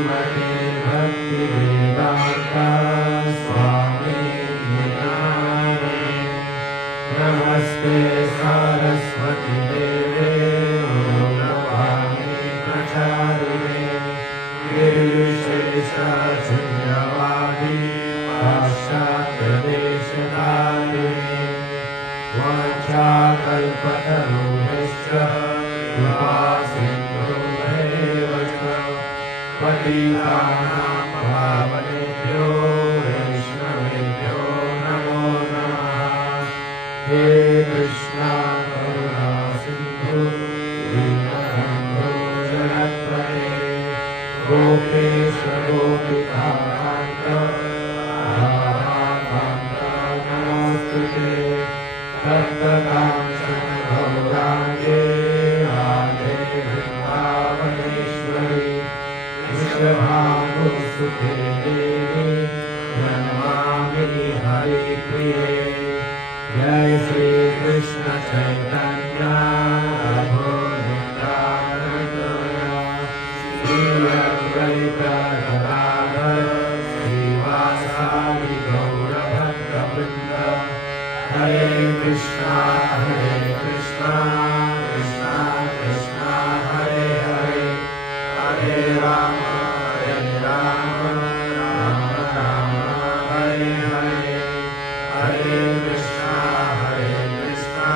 श्रीमते भक्तिवेदांत स्वामी नमस्ते सरस्वती देवे गौरवाणी प्रचारिणे निर्विशेषशून्यवादी पाश्चात्यदेशधारिणे वाञ्छाकल्पतरुभ्यश्च कृपासिन्धुभ्येव च पतितानां पावनेभ्यो वैष्णवेभ्यो नमो नमः। हे कृष्णा करुणा सिन्धु दीनबन्धो जगत्पते गोपेश गोपिकान्त राधाकान्त नमोऽस्तुते। तप्तकाञ्चन गौराङ्गे राधे वृन्दावनेश्वरी वृषभानुसुते देवी नमामि हरिप्रिये। जय श्री कृष्ण चैतन्य प्रभु नित्यानंद श्री अद्वैत गदाधर श्रीवासादि गौर भक्तवृंद। हरे कृष्णा कृष्णा कृष्णा हरे हरे हरे राम राम राम हरे हरे। हरे कृष्णा कृष्णा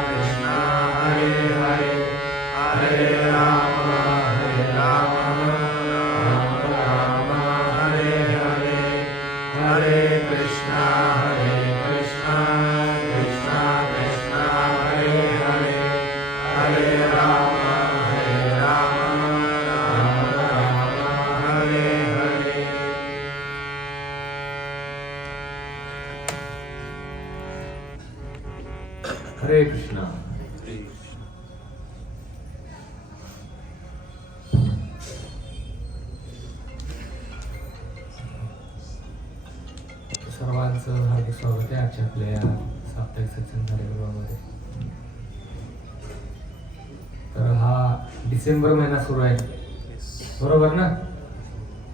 कृष्णा हरे हरे हरे राम राम राम हरे हरे। हरे कृष्णा कृष्णा कृष्णा हरे हरे हरे राम राम हरे हरे। हरे कृष्णा। सर्वांचं हार्दिक स्वागत आहे आजच्या आपल्या या साप्ताहिक सत्संग कार्यक्रमामध्ये। तर हा डिसेंबर महिना सुरू आहे, बरोबर ना?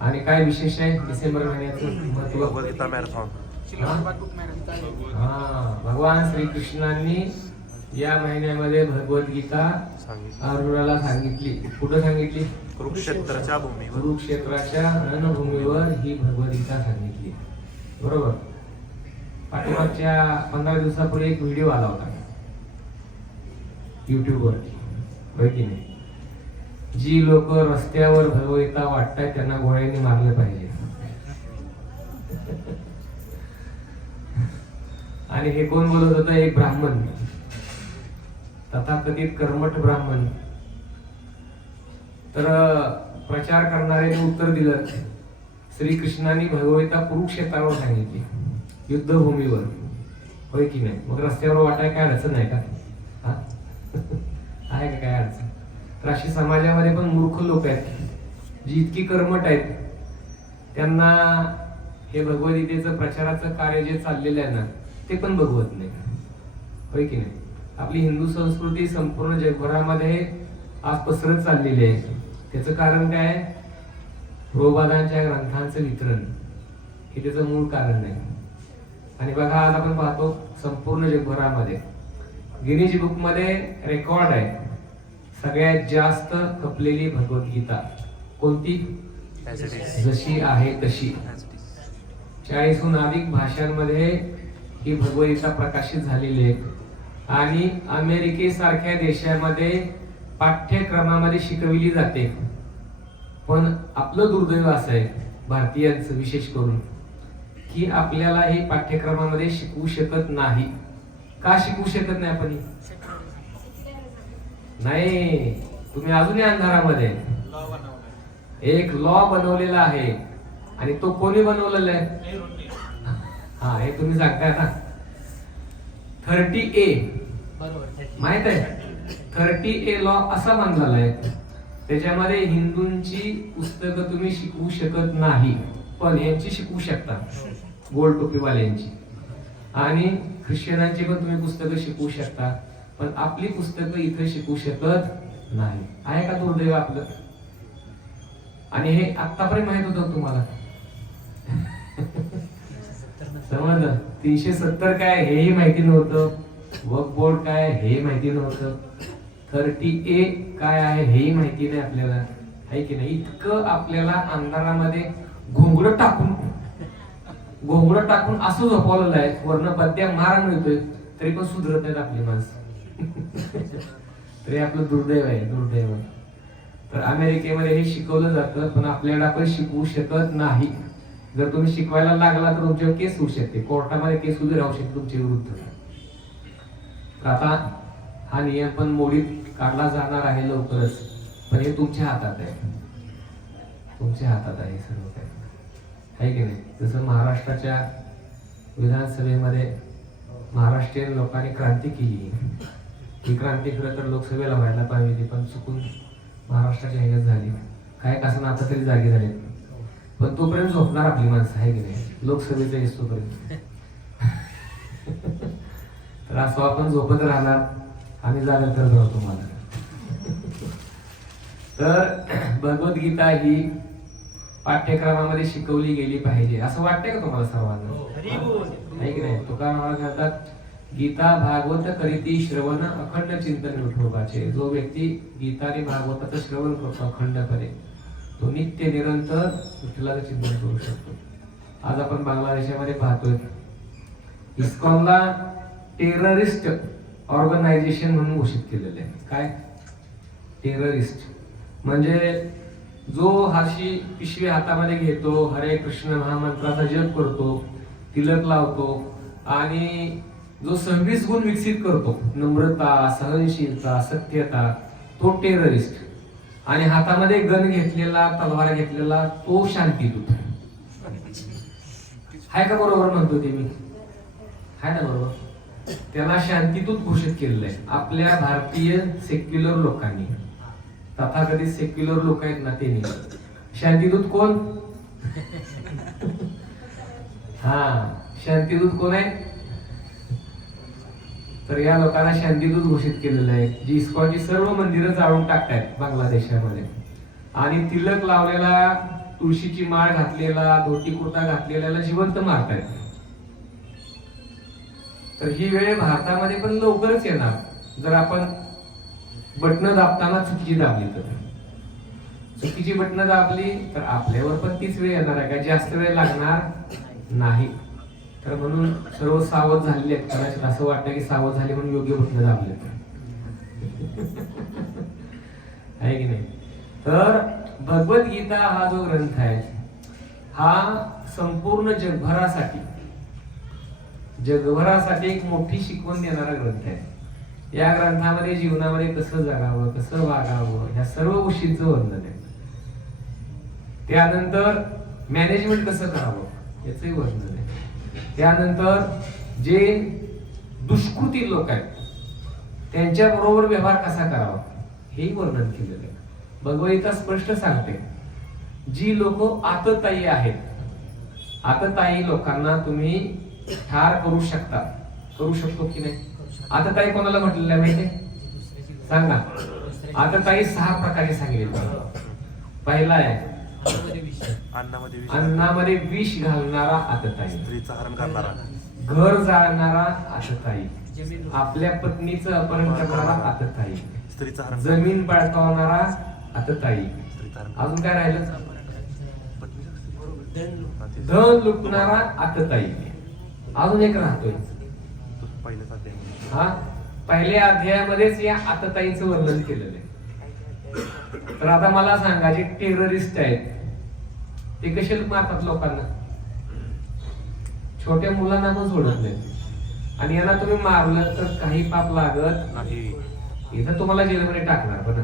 आणि काय विशेष आहे डिसेंबर महिन्याचं महत्व? भगवद्गीता मॅरेथॉन। भगवान श्रीकृष्णांनी या महिन्यामध्ये भगवद्गीता अर्जुनाला सांगितली. कुठं सांगितली? कुरुक्षेत्राच्या भूमीवर. कुरुक्षेत्राच्या रणभूमीवर ही भगवद्गीता सांगितली, बरोबर? पाठीमागच्या 15 दिवसापूर्वी एक व्हिडिओ आला होता युट्यूबवर, होय की नाही? जी लोक रस्त्यावर भगवद्गीता वाटतात त्यांना गोळ्यांनी मारले पाहिजे. आणि हे कोण बोलत होतं? एक ब्राह्मण, तथाकथित कर्मठ ब्राह्मण. तर प्रचार करणाऱ्याने उत्तर दिलं, श्रीकृष्णांनी भगवद्गीता कुरुक्षेत्रावर सांगितली, युद्धभूमीवर, होय की नाही? मग रस्त्यावर वाटाय काय अडचण आहे का? आहे का काय अडचण? तर अशी समाजामध्ये पण मूर्ख लोक आहेत जी इतकी कर्मठ आहेत, त्यांना हे भगवद्गीतेचं प्रचाराचं कार्य जे चाललेलं आहे ना ते पण बघवत नाही, होय की नाही? आपली हिंदू संस्कृती संपूर्ण जगभरामध्ये आज पसरत चाललेली आहे. त्याचं कारण काय आहे? प्रभुपादांच्या ग्रंथांचं वितरण हे त्याचं मूळ कारण आहे. आणि बघा आज आपण पाहतो संपूर्ण जगभरामध्ये गिनीज बुक मध्ये रेकॉर्ड आहे सगळ्यात जास्त खपलेली भगवद्गीता कोणती? जशी आहे तशी. 40हून अधिक भाषांमध्ये ही भगवद्गीता प्रकाशित झालेली आहे. आणि अमेरिकेसारख्या देशामध्ये पाठ्यक्रमामध्ये शिकविली जाते. पण आपलं दुर्दैव असं आहे भारतीयांचं विशेष करून की आपल्याला हे पाठ्यक्रमामध्ये शिकवू शकत नाही. का शिकवू शकत नाही आपण? नाही, तुम्ही अजूनही अंधारामध्ये. एक लॉ बनवलेला आहे आणि तो कोणी बनवलेला आहे? हा, हे तुम्ही सांगताय ना. 30A माहित आहे? 30A लॉ असा बांधलेला आहे, त्याच्यामध्ये हिंदूंची पुस्तकं तुम्ही शिकवू शकत नाही, पण यांची शिकवू शकता, गोल टोपीवाल्यांची. आणि ख्रिश्चनांची पण तुम्ही पुस्तकं शिकवू शकता, पण आपली पुस्तकं इथं शिकवू शकत नाही. आहे का दुर्दैव आपलं? आणि हे आतापर्यंत माहित होतं तुम्हाला? समजलं? 370 काय हेही माहिती नव्हतं, वक्फ बोर्ड काय हे माहिती नव्हतं, 30A काय आहे हेही माहिती नाही आपल्याला, आहे की नाही? इतकं आपल्याला अंधारामध्ये घोंगडं टाकून असं झोपवलेलं आहे. वर्ण पद्या मारा मिळतोय तरी पण सुधरत नाहीत आपली माणसं. तरी आपलं दुर्दैव आहे, दुर्दैव. तर अमेरिकेमध्ये हे शिकवलं जातं, पण आपल्याला आपण शिकवू शकत नाही. जर तुम्ही शिकवायला लागला तर तुमच्यावर केस होऊ शकते, कोर्टामध्ये केस उभी राहू शकते तुमच्या विरुद्ध. तर आता हा नियम पण मोडीत काढला जाणार आहे लवकरच, पण हे तुमच्या हातात आहे, तुमच्या हातात आहे सर्व काही, आहे की नाही? जसं महाराष्ट्राच्या विधानसभेमध्ये महाराष्ट्रीयन लोकांनी क्रांती केली, ही क्रांती खरं तर लोकसभेला व्हायला पाहिजे होती, पण चुकून महाराष्ट्राच्या ह्याच्यात झाली. काय कसं आता तरी जागे झाले, पण तोपर्यंत झोपणार आपली माणसं, आहे की नाही? लोकसभेचा येतोपर्यंत. तर असं आपण झोपत राहणार, आम्ही जागा करत राहतो तुम्हाला. तर भगवद्गीता ही पाठ्यक्रमामध्ये शिकवली गेली पाहिजे असं वाटतंय का तुम्हाला सर्वांना? आहे की नाही? तुकाराम महाराज म्हणतात, गीता भागवत करीती श्रवण अखंड चिंतन विठोबाचे. जो व्यक्ती गीता आणि भागवताचं श्रवण करतो अखंडपणे, तो नित्य निरंतर विठ्ठलाचं चिंतन करू शकतो. आज आपण बांगलादेशामध्ये पाहतोय, इस्कॉनला टेररिस्ट ऑर्गनायझेशन म्हणून घोषित केलेलं आहे. काय टेररिस्ट म्हणजे जो हाशी पिशवी हातामध्ये घेतो, हरे कृष्ण महामंत्राचा जप करतो, तिलक लावतो आणि जो 26 गुण विकसित करतो, नम्रता, सहनशीलता, सत्यता, तो टेररिस्ट. आणि हातामध्ये गन घेतलेला, तलवार घेतलेला, तो शांतीदूत. हाय का बरोबर म्हणतो ते मी? हाय ना बरोबर? त्याला शांतीदूत घोषित केलेलं आहे आपल्या भारतीय सेक्युलर लोकांनी. तथाकथित सेक्युलर लोक आहेत ना, ते शांतीदूत कोण? हा, शांतीदूत कोण आहे? तर या लोकांना शांतीदूत घोषित केलेलं आहे. जी इस्कॉनची सर्व मंदिरं जाळून टाकतायत बांगलादेशामध्ये, आणि तिलक लावलेला, तुळशीची माळ घातलेला, धोती कुर्ता घातलेल्याला जिवंत मारतायत. तर ही वेळ भारतामध्ये पण लवकरच येणार, जर आपण बटणं दाबताना चुकीची दाबली तर. चुकीची बटणं दाबली तर आपल्यावर पण तीच वेळ येणार आहे, काय जास्त वेळ लागणार नाही. तर म्हणून सर्व सावध झालेले आहेत. कदाचित असं वाटतं की सावध झाले म्हणून योग्य बटणं दाबले, आहे की नाही? तर भगवद्गीता हा जो ग्रंथ आहे, हा संपूर्ण जगभरासाठी एक मोठी शिकवण देणारा ग्रंथ आहे. या ग्रंथामध्ये जीवनामध्ये कसं जगावं, कसं वागावं, ह्या सर्व गोष्टींचं वर्णन आहे. त्यानंतर मॅनेजमेंट कसं करावं याचंही वर्णन आहे. त्यानंतर जे दुष्कृती लोक आहेत त्यांच्या बरोबर व्यवहार कसा करावा हेही वर्णन केलेलं आहे. भगवद्गीता स्पष्ट सांगते, जी लोक आततायी आहेत, आततायी लोकांना तुम्ही ठार करू शकतो की नाही? आततायी कोणाला म्हटलेलं आहे माहिती सांगा? आततायी 6 प्रकारे सांगितले. पहिला आहे अन्नामध्ये विष घालणारा आततायी, स्त्रीचा हरण करणारा, घर जाळणारा आततायी, आपल्या पत्नीचं अपहरण करणारा आततायी, स्त्रीचा हरण, जमीन बळकावणारा आततायी, अजून काय राहिलं? धन लुटणारा आततायी. अजून एक राहतोय, हा पहिल्या अध्यायामध्येच या आतताईचं वर्णन केलेलं आहे. तर आता मला सांगा, जे टेररिस्ट आहेत ते कसे मारतात लोकांना? छोट्या मुलांना पण सोडत नाही, आणि यांना तुम्ही मारलं तर काही पाप लागत नाही. इथं तुम्हाला जेलमध्ये टाकणार, पण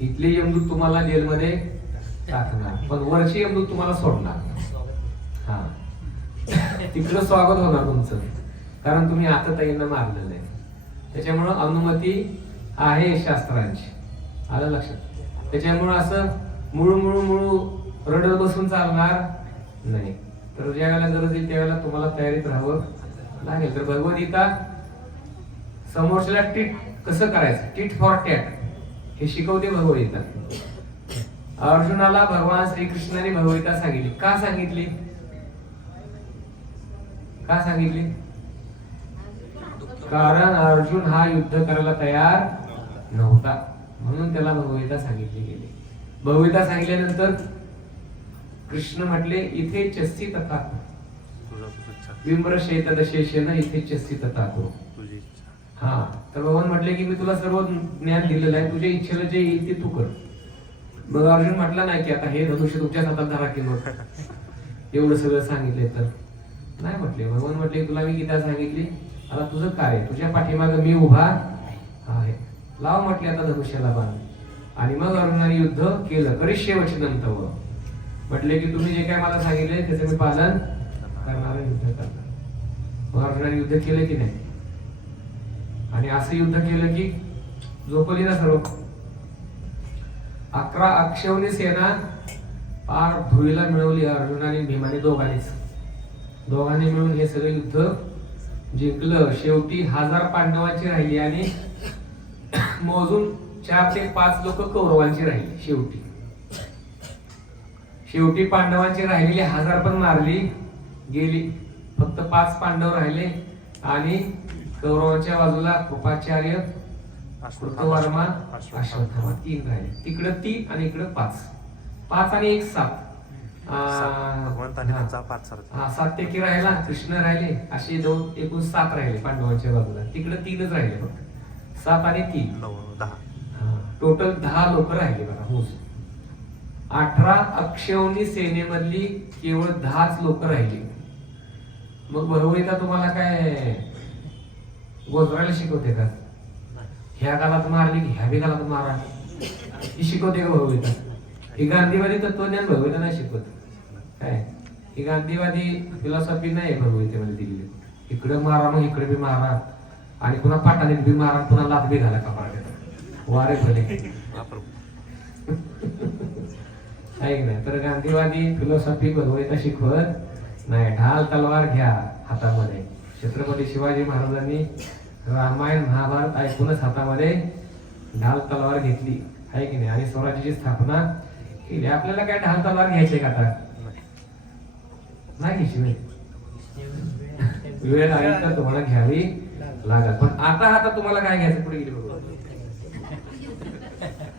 इथले यमदूत तुम्हाला जेलमध्ये टाकणार, पण वरचे यमदूत तुम्हाला सोडणार. हा, तिकडं स्वागत होणार तुमचं, कारण तुम्ही आतताईंना मारलेलं आहे. त्याच्यामुळं अनुमती आहे शास्त्रांची, आलं लक्षात? त्याच्यामुळं असं मुळू रडत बसून चालणार नाही. तर ज्या वेळेला गरज येईल त्यावेळेला तुम्हाला तयारीत राहावं लागेल. तर भगवद्गीता समोरच्याला टीट कसं करायचं, टीट फॉर टॅट हे शिकवते भगवद्गीता. अर्जुनाला भगवान श्रीकृष्णाने भगवद्गीता सांगितली. का सांगितली? का सांगितली? कारण अर्जुन हा युद्ध करायला तयार नव्हता, म्हणून त्याला भगवद्गीता सांगितली गेली. भगवद्गीता सांगितल्यानंतर कृष्ण म्हटले इथे चस्ती तथा तुझा तुझी इच्छा, विम्रशे तदशेषेन इथे चस्ती तथा करो. तुझी इच्छा. हा, तर भगवान म्हटले की मी तुला सर्व ज्ञान दिलेलं आहे, तुझ्या इच्छेला जे येईल ते तू कर. मग अर्जुन म्हटला नाही की आता हे धनुष्य तुमच्याच हातात धरा की मग एवढं सगळं सांगितले तर नाही म्हटले. भगवान म्हटले तुला मी गीता सांगितली, आता तुझं काय, तुझ्या पाठीमागे मी उभा आहे, लाव म्हटले आता धनुष्याला बाण. आणि मग अर्जुनाने युद्ध केलं. करिष्ये वचनं तव, म्हटले की तुम्ही जे काय मला सांगितले त्याचं मी पालन करणार, युद्ध करणार. मग अर्जुनाने युद्ध केलं की नाही? आणि असं युद्ध केलं की झोपली ना सर्व. 11 अक्षौणी सेना पार धुळीला मिळवली अर्जुन आणि भीमाने दोघांनी मिळून हे सगळं युद्ध जिंकलं. शेवटी 1000 पांडवांची राहिली आणि मोजून 4 ते 5 लोक कौरवांची राहिली. शेवटी पांडवांची राहिलेली 1000 पण मारली गेली. फक्त 5 पांडव राहिले आणि कौरवांच्या बाजूला कृपाचार्य, कृतवर्मा, अश्वत्थामा 3 राहिले. तिकडं 3 आणि इकडं 5 आणि 1 7. भगवंताने त्यांचा पाच सारखा 7 पैकी राहिला, कृष्ण राहिले, असे एकूण 7 राहिले पांडवांच्या बाजूला. तिकडे 3च राहिले फक्त. 7 आणि 3 9 10. टोटल 10 लोक राहिले बघा. मोज. 18 अक्षौणी सेनेमधली केवळ 10च लोक राहिली. मग भगवद्गीता तुम्हाला काय गोंधळायला शिकवते का? ह्या कालात मारली की ह्या बी कालात मारा, ही शिकवते का भगवद्गीता? ही गांधीवादी तत्वज्ञान भगवद्गीता नाही शिकवत. काय ही गांधीवादी फिलॉसॉफी नाही भगवद्गीतेमध्ये दिलेली. इकडे मारा मग इकडे बी मारा आणि पुन्हा पाटाने बी मारा, पुन्हा लात बी घाला कपाळात. वारे भले ऐक नाही. तर गांधीवादी फिलॉसॉफी भगवद्गीता शिकवत नाही. ढाल तलवार घ्या हातामध्ये. छत्रपती शिवाजी महाराजांनी रामायण महाभारत ऐकूनच हातामध्ये ढाल तलवार घेतली आहे की नाही, आणि स्वराज्याची स्थापना केली. आपल्याला काय ढाल तलवार घ्यायचे का? आता नाही घ्यायची नाही. वेळ आली तर तुम्हाला घ्यावी लागेल. पण आता तुम्हाला काय घ्यायचं? पुढे गेली बघू.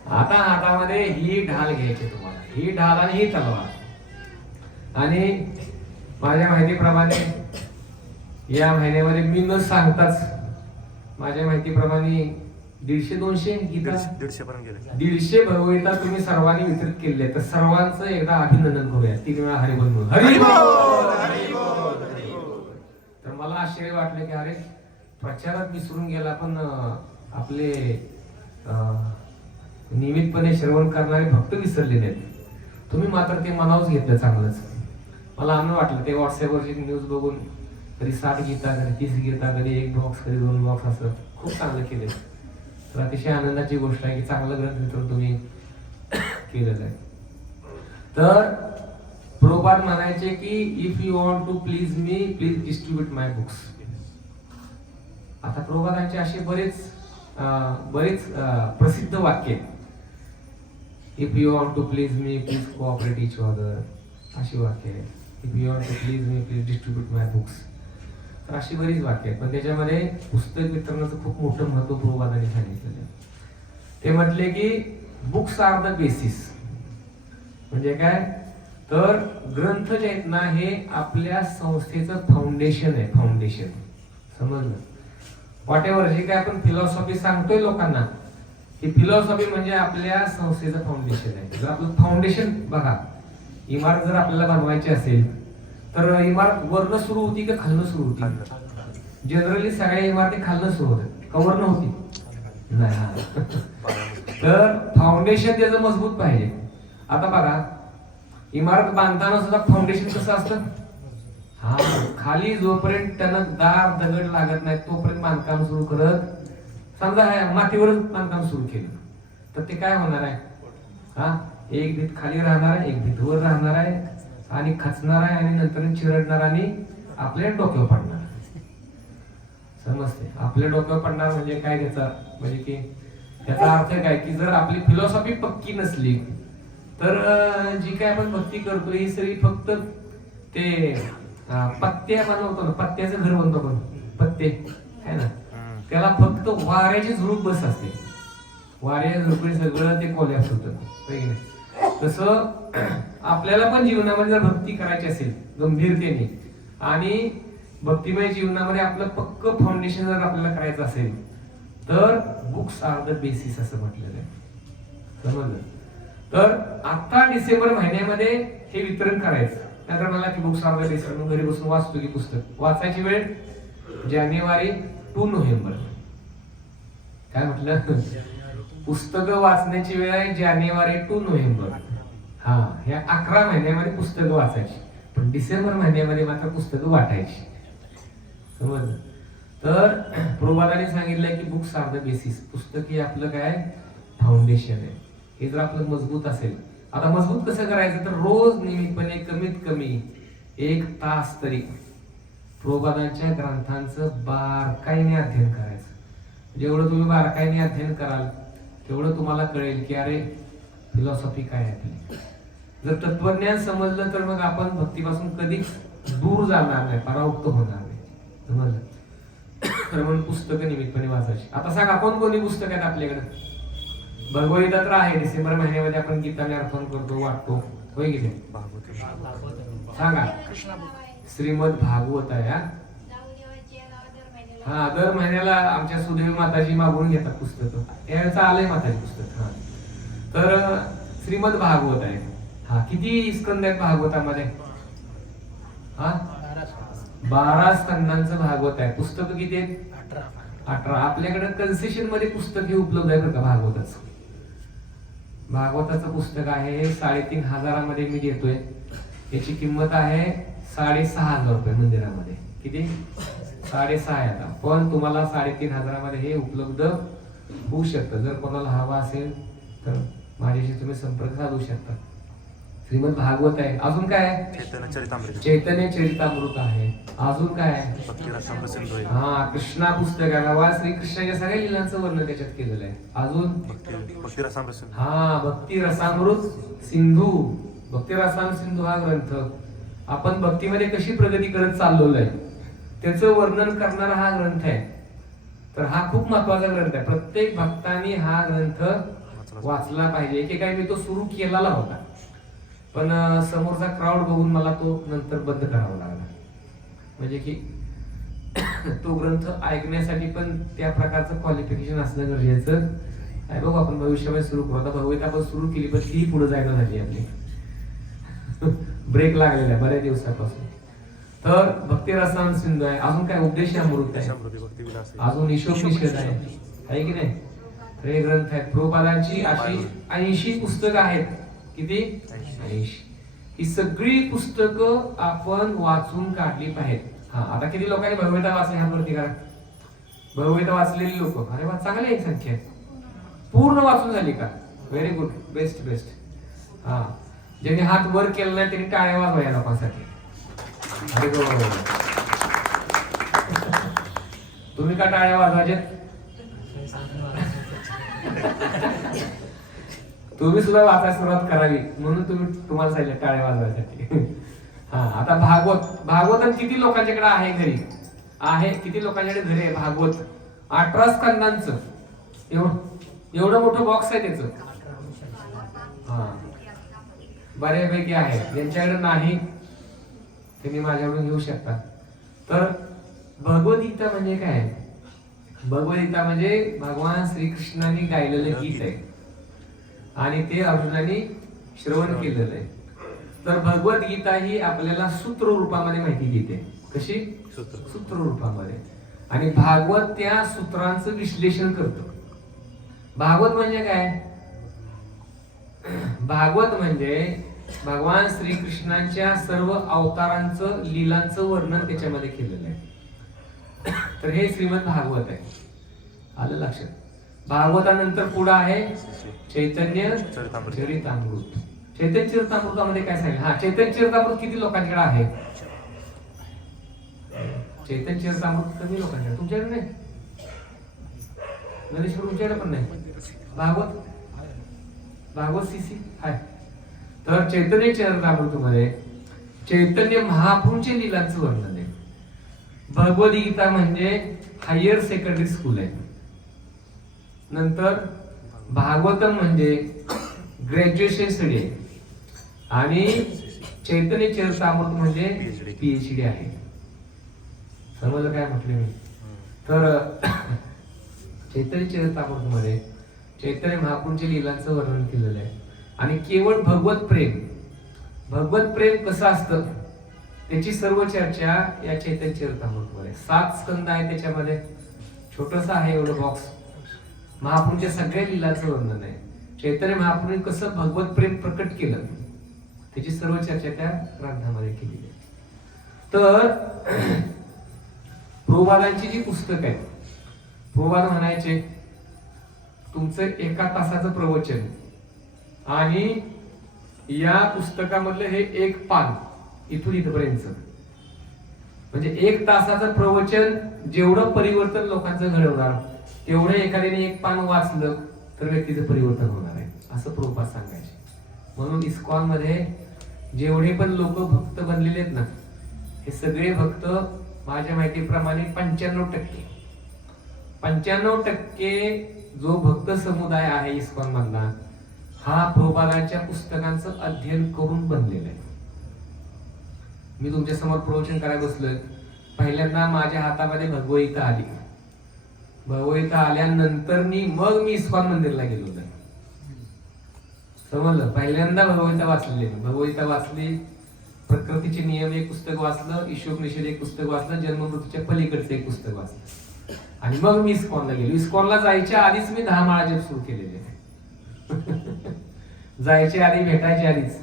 आता हातामध्ये ही ढाल घ्यायची तुम्हाला, ही ढाल आणि ही तलवार. आणि माझ्या माहितीप्रमाणे या महिन्यामध्ये मी न सांगताच माझ्या माहितीप्रमाणे 150-200 गीता, 150 पर्यंत गेले. 150 भगवद्गीता तुम्ही सर्वांनी वितरित केले. तर सर्वांचं एकदा अभिनंदन करूया. 3 वेळा हरिबोल म्हणून. तर मला आश्चर्य वाटलं की अरे प्रचारात विसरून गेला, पण आपले नियमितपणे श्रवण करणारे भक्त विसरले नाहीत. तुम्ही मात्र ते मनावच घेतलं चांगलंच. मला आनंद वाटलं ते व्हॉट्सअपवरची न्यूज बघून. कधी 60 गीता, कधी 30 गीता, कधी 1 बॉक्स, कधी 2 बॉक्स, असं खूप चांगलं केले. तर अतिशय आनंदाची गोष्ट आहे की चांगलं ग्रंथ वितरण तुम्ही केलेलं आहे. तर प्रभुपाद म्हणायचे की if you want to please me, please distribute my books. आता प्रभुपादांचे असे बरेच प्रसिद्ध वाक्य. If you want to please me, please cooperate each other, अशी वाक्य आहे. If you want to please me, please distribute my books. तर अशी बरीच वाक्य आहेत. पण त्याच्यामध्ये पुस्तक वितरणाचं खूप मोठं महत्व प्रभुपादांनी सांगितलेलं आहे. ते म्हटले की बुक्स आर द बेसिस. म्हणजे काय? तर ग्रंथ जे आहेत ना हे आपल्या संस्थेचं फाउंडेशन आहे. फाउंडेशन समजलं? वॉटेवर जे काय आपण फिलॉसॉफी सांगतोय लोकांना, ही फिलॉसॉफी म्हणजे आपल्या संस्थेचं फाउंडेशन आहे. जर आपलं फाउंडेशन बघा, इमारत जर आपल्याला बनवायची असेल तर इमारत वरनं सुरू होती का खालनं सुरू होती? जनरली सगळ्या इमारती खालनं सुरू होतात, कवर नव्हती नाही. तर फाउंडेशन त्याचं मजबूत पाहिजे. आता बघा इमारत बांधताना सुद्धा फाउंडेशन कसं असतं? हा, खाली जोपर्यंत त्यानं दार दगड लागत नाही तोपर्यंत बांधकाम सुरू करत. समजा मातीवरच बांधकाम सुरू केलं तर ते काय होणार आहे? हा, एक भीत खाली राहणार आहे, एक भीत वर राहणार आहे आणि खचणार आहे आणि नंतर चिरडणार आणि आपल्या डोक्यावर पडणार. समजते? आपल्या डोक्यावर पडणार म्हणजे काय? त्याचा म्हणजे की त्याचा अर्थ काय की जर आपली फिलॉसॉफी पक्की नसली तर जी काय आपण भक्ती करतो ही सगळी फक्त ते पत्त्या बनवतो ना, पत्त्याचं घर बनतो आपण, पत्ते है ना, त्याला फक्त वाऱ्याची झुळूक बस असते. वाऱ्याच्या झुळूक सगळं ते कोलॅप्स होतं. तसं आपल्याला पण जीवनामध्ये जर भक्ती करायची असेल गंभीरतेने आणि भक्तिमय जीवनामध्ये आपलं पक्क फाउंडेशन जर आपल्याला करायचं असेल तर बुक्स आर द बेसिस असं म्हटलेलं आहे. समजलं? तर आता डिसेंबर महिन्यामध्ये हे वितरण करायचं. नंतर मला की बुक्स आर द बेसिस म्हणून घरी बसून वाचतो की पुस्तक वाचायची वेळ जानेवारी टू नोव्हेंबर. काय म्हटलं? पुस्तकं वाचण्याची वेळ आहे जानेवारी टू नोव्हेंबर. हा, ह्या 11 महिन्यामध्ये पुस्तकं वाचायची, पण डिसेंबर महिन्यामध्ये मात्र पुस्तकं वाटायची. समजलं? तर प्रभुपादांनी सांगितलंय की बुक्स आर द बेसिस. पुस्तक हे आपलं काय फाउंडेशन आहे. हे जर आपलं मजबूत असेल, आता मजबूत कसं करायचं तर रोज नियमितपणे कमीत कमी 1 तास तरी प्रभुपादांच्या ग्रंथांचं बारकाईने अध्ययन करायचं. जेवढं तुम्ही बारकाईने अध्ययन कराल तेवढं तुम्हाला कळेल की अरे फिलॉसॉफी काय आहे आपली. जर तत्वज्ञान समजलं तर मग आपण भक्तीपासून कधीच दूर जाणार नाही, परावृत्त होणार नाही. समजलं? तर म्हणून पुस्तकं नियमितपणे वाचायची. आता सांगा कोणकोणती पुस्तकं आहेत आपल्याकडे? भगवद्गीता तर आहे, डिसेंबर महिन्यामध्ये आपण गीताने अर्पण करतो, वाटतो, होय की नाही? सांगा. श्रीमद भागवत आहे. हा, दर महिन्याला आमच्या सुदैव माताजी मागून घेतात पुस्तकं. यावेळेचं आलंय माताजी पुस्तक. हा, तर श्रीमद भागवत आहे. हा, किती स्कंद आहेत भागवतामध्ये? हा, 12 स्कंदांचं भागवत आहे. पुस्तकं किती आहेत? 18. आपल्याकडे कन्सेशन मध्ये पुस्तक हे उपलब्ध आहे बरं का भागवताचं. भागवताचं पुस्तक आहे 3,500 मध्ये मी देतोय. याची किंमत आहे 6,500 रुपये मंदिरामध्ये. किती? 6,500. पण तुम्हाला 3,500 मध्ये हे उपलब्ध होऊ शकतं. जर कोणाला हवा असेल तर माझ्याशी तुम्ही संपर्क साधू शकता. श्रीमद भागवत आहे. अजून काय आहे? चैतन्य चरितामृत आहे. अजून काय आहे? हा, कृष्णा पुस्तक आहे. भगवान श्रीकृष्णाच्या सगळ्या लीलांचं वर्णन त्याच्यात केलेलं आहे. अजून हा, भक्ती रसामृत सिंधू. भक्ती रसामृत सिंधू हा ग्रंथ आपण भक्तीमध्ये कशी प्रगती करत चाललेलो आहे त्याचं वर्णन करणारा हा ग्रंथ आहे. तर हा खूप महत्वाचा ग्रंथ आहे. प्रत्येक भक्तांनी हा ग्रंथ वाचला पाहिजे. एकेकाळी मी तो सुरू केलेला होता, पण समोरचा क्राऊड बघून मला तो नंतर बंद करावा लागला. म्हणजे की तो ग्रंथ ऐकण्यासाठी पण त्या प्रकारचं क्वालिफिकेशन असणं गरजेचं आहे. बघू आपण भविष्यामध्ये सुरू करू. आता भगवत आपण सुरू केली पण ती पुढे जायला झाली आपली. ब्रेक लागलेला आहे बऱ्याच दिवसापासून. तर भक्ती रसायन सिंधू आहे. अजून काय? उपदेशामृत आहे. अजून ईशोपनिषद आहे की नाही? तर हे ग्रंथ आहेत. प्रभुपादांची अशी 80 पुस्तकं आहेत. किती? 80. ही सगळी पुस्तकं आपण वाचून काढली पाहिजेत. हा, आता किती लोकांनी भगवद्गीता वाचली ह्यावरती करा. भगवद्गीता वाचलेली लोक, अरे वा, चांगली एक संख्या. पूर्ण वाचून झाली का? Very good, best best. हा, ज्यांनी हात वर केला नाही त्यांनी टाळ्या वाजवा या लोकांसाठी. अरे तुम्ही का टाळ्या वाजवायचे? तुम्ही सुद्धा वाचायला सुरुवात करावी म्हणून तुम्हाला सांगितलं टाळ्या वाजवायसाठी. हा, आता भागवत किती लोकांच्याकडे आहे घरी? आहे किती लोकांच्याकडे घरी आहे भागवत? 18 स्कंदांचं एवढं मोठं बॉक्स आहे त्याचं. हा, बऱ्यापैकी आहे. ज्यांच्याकडे नाही त्यांनी माझ्याकडून घेऊ शकता. तर भगवद्गीता म्हणजे काय? भगवद्गीता म्हणजे भगवान श्रीकृष्णाने गायलेलं गीत आहे आणि ते अर्जुनाने श्रवण केलेलं आहे. तर भगवद्गीता ही आपल्याला सूत्र रूपामध्ये माहिती देते. कशी? सूत्र रूपामध्ये. आणि भागवत त्या सूत्रांचं विश्लेषण करतं. भागवत म्हणजे काय? भागवत म्हणजे भगवान श्रीकृष्णांच्या सर्व अवतारांचं लीलांचं वर्णन त्याच्यामध्ये केलेलं आहे. तर हे श्रीमद भागवत आहे. आलं लक्षात? भागवतानंतर पुढे आहे चैतन्य चरितामृत. चैतन्य चरितामृतामध्ये काय सांगितलं? हा, चैतन्य चरितामृत किती लोकांकडे आहे? चैतन्य चरितामृत कमी लोकांकडे. तुमच्याकडे नाही? गणेश्वर तुमच्याकडे पण नाही? भागवत सीसी आहे. तर चैतन्य चरितामृतमध्ये चैतन्य महाप्रभूंचे लीलांचं वर्णन आहे. भगवद्गीता म्हणजे हायर सेकंडरी स्कूल आहे. नंतर भागवतम म्हणजे ग्रॅज्युएशन स्टडी आहे आणि चैतन्य चरितामृत म्हणजे PhD आहे. समजलं काय म्हटलं मी? तर चैतन्य चरितामृत मध्ये चैतन्य महाप्रभूंच्या लीलांचं वर्णन केलेलं आहे. आणि केवळ भगवत प्रेम कसं असतं त्याची सर्व चर्चा या चैतन्य चरितामृत मध्ये 7 स्कंद आहे. त्याच्यामध्ये छोटस आहे एवढं बॉक्स. महाप्रभूंच्या सगळ्या लीलांचं वर्णन आहे. चैतन्य महाप्रभूंनी कसं भगवत प्रेम प्रकट केलं त्याची सर्व चर्चा त्या ग्रंथामध्ये केलेली आहे. तर प्रभुपादांची जी पुस्तक आहेत, प्रभुपाद म्हणायचे तुमचं 1 तासाचं प्रवचन आणि या पुस्तकामधलं हे 1 पान इथून इथपर्यंत म्हणजे 1 तासाचं प्रवचन जेवढं परिवर्तन लोकांचं घडवणार तेवढं एखाद्याने 1 पान वाचलं तर व्यक्तीचं परिवर्तन होणार आहे असं प्रभुपाद सांगायचे. म्हणून इस्कॉन मध्ये जेवढे पण लोक भक्त बनलेले आहेत ना हे सगळे भक्त माझ्या माहितीप्रमाणे 95% जो भक्त समुदाय आहे इस्कॉन मधला हा प्रभुपादांच्या पुस्तकांचं अध्ययन करून बनलेलं आहे. मी तुमच्या समोर प्रवचन करायला बसलोय, पहिल्यांदा माझ्या हातामध्ये भगवद्गीता आली. भगवद्गीता आल्यानंतर मग मी इस्कॉन मंदिरला गेलो होतो. समजलं? पहिल्यांदा भगवद्गीता वाचलेली. भगवद्गीता वाचली, प्रकृतीचे नियम एक पुस्तक वाचलं, ईशोपनिषद एक पुस्तक वाचलं, जन्ममृत्यूच्या पलीकडचं एक पुस्तक वाचलं आणि मग मी इस्कॉनला गेलो. इस्कॉनला जायच्या आधीच मी 10 माळा जप सुरू केलेले जायच्या आधी, भेटायच्या आधीच.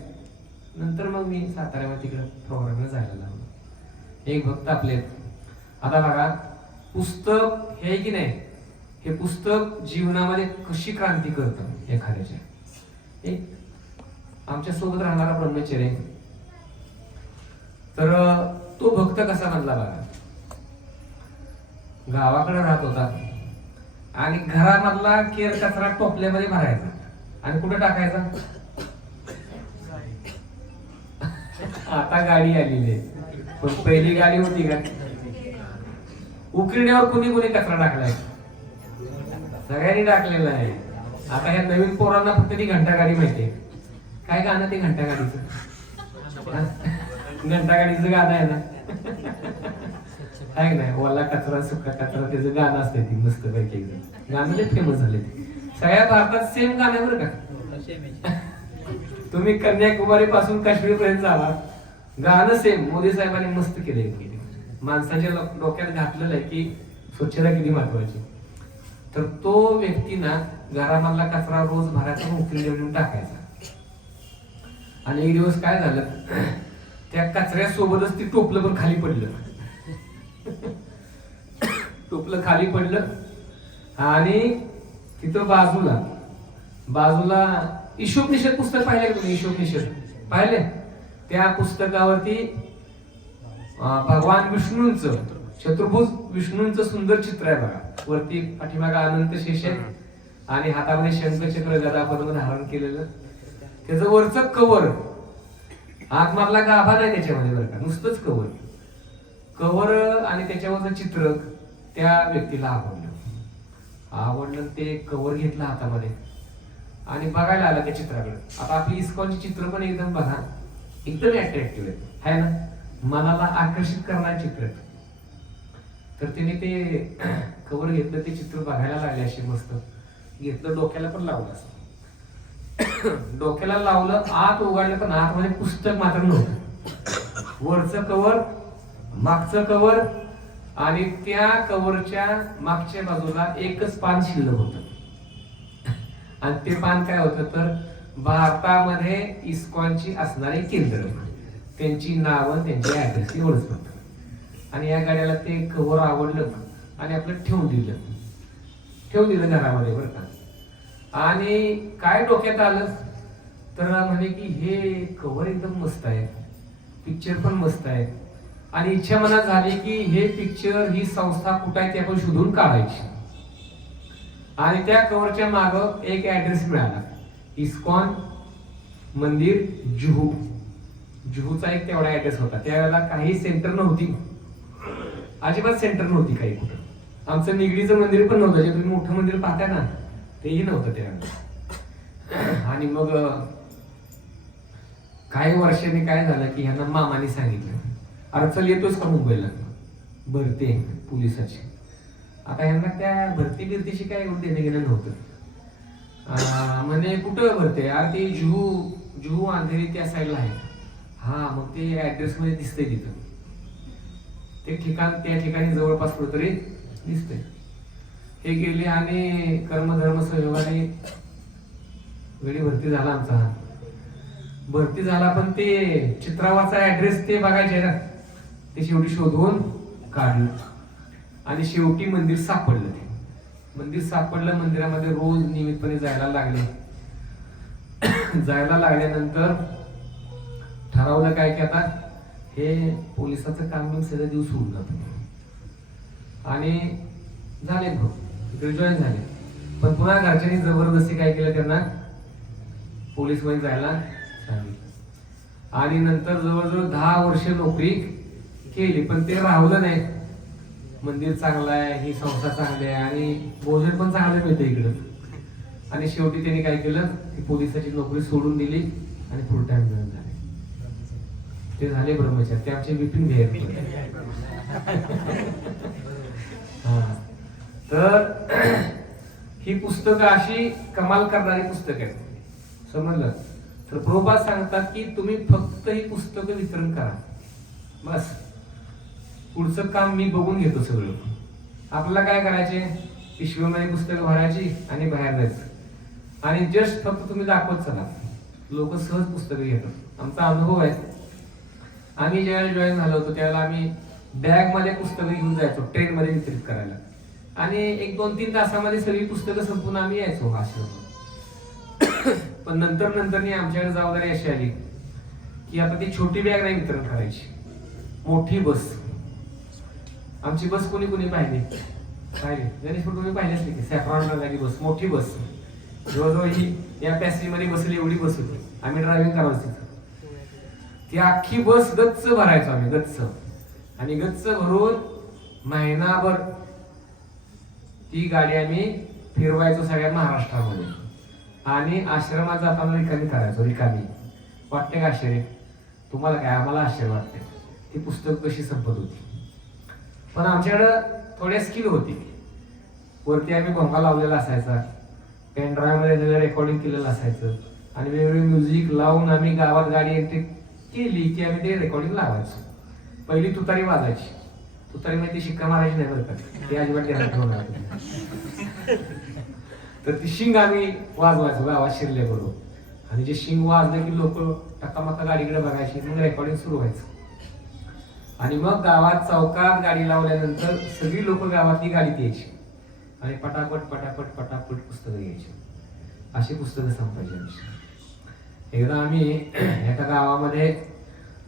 नंतर मग मी साताऱ्यामध्ये तिकडे प्रोग्रामला जायला लागलो. एक भक्त आपले आता बघा, पुस्तक हे की नाही, हे पुस्तक जीवनामध्ये कशी क्रांती करतं एखाद्याच्या. एक आमच्या सोबत राहणारा ब्रह्मचर्य तर तो भक्त कसा बनला बघा. गावाकडे राहत होता आणि घरामधला केर कचरा टोपल्यामध्ये भरायचा आणि कुठे टाकायचा. आता गाडी आलेली आहे पण पहिली गाडी होती का? उकिरड्यावर कुणी कचरा टाकलाय? सगळ्यांनी टाकलेला आहे. आता ह्या नवीन पोरांना फक्त ती घंटा गाडी माहितीये. काय गाणं ते घंटा गाडीचं? घंटा गाडीचं गाणं आहे ना, आहे नाही? ओला कचरा सुका कचरा त्याचं गाणं असते. ती मस्त पैकी गाणं लय फेमस झाले. सगळ्या भारतात सेम गाणं बरं का. तुम्ही कन्याकुमारी पासून काश्मीर पर्यंत जावा, गाणं सेम. मोदी साहेबांनी मस्त केलंय. माणसाच्या डोक्यात घातलेलं आहे की स्वच्छता किती महत्वाची. तर तो व्यक्ती ना घरामधला कचरा रोज भरायचा, उकळी देऊन टाकायचा. आणि एक दिवस काय झालं, त्या कचऱ्यासोबतच ती टोपलं पण खाली पडलं. टोपलं खाली पडलं आणि तिथं बाजूला ईशोपनिषद पुस्तक पाहिले का तुम्ही? ईशोपनिषद पाहिले? त्या पुस्तकावरती भगवान विष्णूंचं, चतुर्भुज विष्णूंचं सुंदर चित्र आहे बघा. वरती पाठीमागा अनंत शेष आहे आणि हातामध्ये शंखचक्र गदा पद्म धारण केलेलं. त्याचं वरचं कवर, आतमधला गाभा नाही त्याच्यामध्ये बरं का, नुसतंच कवर आणि त्याच्यावरचं चित्र त्या व्यक्तीला आवडलं. ते कवर घेतलं हातामध्ये आणि बघायला आला त्या चित्राकडे. आता आपली इस्कॉनची चित्र पण एकदम बघा, एकदम अट्रॅक्टिव्ह आहे ना, मनाला आकर्षित करणारे चित्र. तर तिने ते कवर घेतलं, ते चित्र बघायला लागले. असे मस्त घेतलं, डोक्याला पण लावलं. असं डोक्याला लावलं, आत उघडलं पण आतमध्ये पुस्तक मात्र नव्हतं. वरचं कवर, मागचं कवर आणि त्या कवरच्या मागच्या बाजूला एकच पान शिल्लक होतं. आणि ते पान काय होतं तर भारतामध्ये इस्कॉनची असणारे केंद्र, त्यांची नावं, त्यांची ऍड्रेस एवढंच होतं. आणि या गाड्याला ते कवर आवडलं आणि आपलं ठेवून दिलं घरामध्ये बरं का. आणि काय डोक्यात आलं तर म्हणे की हे कवर एकदम मस्त आहे, पिक्चर पण मस्त आहे. आणि इच्छा मनात झाली की हे पिक्चर, ही संस्था कुठं आहे ते आपण शोधून काढायची. आणि त्या कवरच्या माग एक ऍड्रेस मिळाला, इस्कॉन मंदिर जुहूचा एक तेवढा ऍड्रेस होता. त्यावेळेला काही सेंटर नव्हती, अजिबात सेंटर नव्हती काही कुठं. आमचं निगडीचं मंदिर पण नव्हतं, जे तुम्ही मोठं मंदिर पाहताय ना तेही नव्हतं त्यावेळेला. आणि मग काही वर्षांनी काय झालं की ह्यांना मामाने सांगितलं, अरे चल येतोच का मुंबईला, भरती आहे पोलिसाची. आता ह्यांना त्या भरतीशी काय एवढं देणं घेणं नव्हतं. म्हणजे कुठं भरते, अरे ते जुहू अंधेरी त्या साईडला आहे. हा मग ते ऍड्रेस मध्ये दिसतंय तिथं, ते ठिकाण त्या ठिकाणी जवळपास कुठेतरी दिसतंय. हे गेले आणि कर्मधर्म संयोगाने वेळी भरती झाला आमचा. भरती झाला पण ते चित्रावाचा ऍड्रेस ते बघायचे ना, ते शेवटी शोधून काढलं आणि शेवटी मंदिर सापडलं. ते मंदिर सापडलं, मंदिरामध्ये रोज नियमितपणे जायला लागले. जायला लागल्यानंतर ठरवलं काय की आता हे पोलिसाचं काम मी सगळं दिवस सोडून जातो. आणि झाले इकडे जॉईन झाले. पण पुन्हा घरच्यांनी जबरदस्ती काय केलं, त्यांना पोलीस मध्ये जायला सांगितलं. आणि नंतर जवळजवळ 10 वर्ष नोकरी केली, पण ते राहवलं नाही. मंदिर चांगलं आहे, ही संस्था चांगली आहे आणि भोजन पण चांगलं मिळतं इकडं. आणि शेवटी त्यांनी काय केलं की पोलिसाची नोकरी सोडून दिली आणि फुल टाइम जॉईन झाले. ते झाले ब्रह्मचारी, ते आमचे विपिन भेट. तर ही पुस्तकं अशी कमाल करणारी पुस्तक आहेत, समजलं. तर प्रभुपाद सांगतात की तुम्ही फक्त ही पुस्तकं वितरण करा, बस पुढचं काम मी बघून घेतो सगळं. आपल्याला काय करायचे, पिशवीमध्ये पुस्तकं भरायची आणि बाहेर जायचं. आणि जस्ट फक्त तुम्ही दाखवत चला, लोक सहज पुस्तकं घेतात. आमचा अनुभव आहे, आम्ही ज्यावेळेला जॉईन झालो होतो त्यावेळेला आम्ही बॅग मध्ये पुस्तकं घेऊन जायचो ट्रेन मध्ये वितरित करायला. आणि 1-2-3 तासामध्ये सगळी पुस्तकं संपून आम्ही यायचो आश्रमात. पण नंतर आमच्याकडे जबाबदारी अशी आली की आता ती छोटी बॅग नाही वितरण करायची, मोठी बस. आमची बस कोणी पाहिली गणेशपूर तुम्ही पाहिली असली की सॅफ्रॉन झाली बस, मोठी बस. जवळजवळ ही या पॅसेंजर मध्ये बसली एवढी बस होती. आम्ही ड्रायव्हिंग करायचो, ती अख्खी बस गच्च भरायचो आम्ही, गच्च. आणि गच्च भरून महिनाभर ती गाडी आम्ही फिरवायचो सगळ्या महाराष्ट्रामध्ये. आणि आश्रमात जाताना रिकामी करायचो, रिकामी. वाटते का आश्चर्य तुम्हाला? काय आम्हाला आश्चर्य वाटते ती पुस्तक कशी संपत होती. पण आमच्याकडं थोड्या स्किल होती. वरती आम्ही भोंगा लावलेला असायचा, पेन ड्राईव्ह मध्ये सगळं रेकॉर्डिंग केलेलं असायचं. आणि वेगवेगळे म्युझिक लावून आम्ही गावात गाडी एंट्री केली की आम्ही ते रेकॉर्डिंग लावायचो. पहिली तुतारी वाजायची, तुतारी मध्ये ती शिक्का मारायची नाही बरं का, ती अजिबात ध्यानात ठेवणार. तर ती शिंग आम्ही वाजवायचो गावात शिरले बरोबर. आणि जे शिंग वाजले की लोक टक्कामक्का गाडीकडे बघायची, मग रेकॉर्डिंग सुरू व्हायचं. आणि मग गावात चौकात गाडी लावल्यानंतर सगळी लोक गावातली गाडीत यायची आणि पटापट पुस्तकं घ्यायची. अशी पुस्तकं संपायची आमची. एकदा आम्ही एका गावामध्ये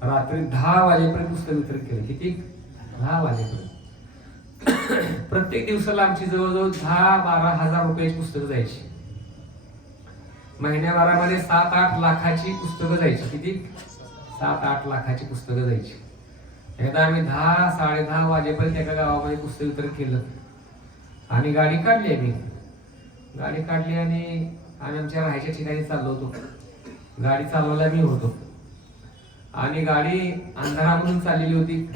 रात्री 10 वाजेपर्यंत पुस्तक वितरित केले. किती? 10 वाजेपर्यंत. प्रत्येक दिवसाला आमची जवळजवळ 10-12 हजार रुपयाची पुस्तकं जायची. महिन्याभरामध्ये 7-8 लाखाची पुस्तकं जायची. किती? 7-8 लाखाची पुस्तकं जायची. एकदा आम्ही 10-10:30 वाजेपर्यंत एका गावामध्ये पुस्तक वितरण केलं आणि गाडी काढली. गाडी काढली आणि आम्ही आमच्या राहायच्या ठिकाणी चाललो होतो. गाडी चालवायला मी होतो आणि गाडी अंधारामधून चाललेली होती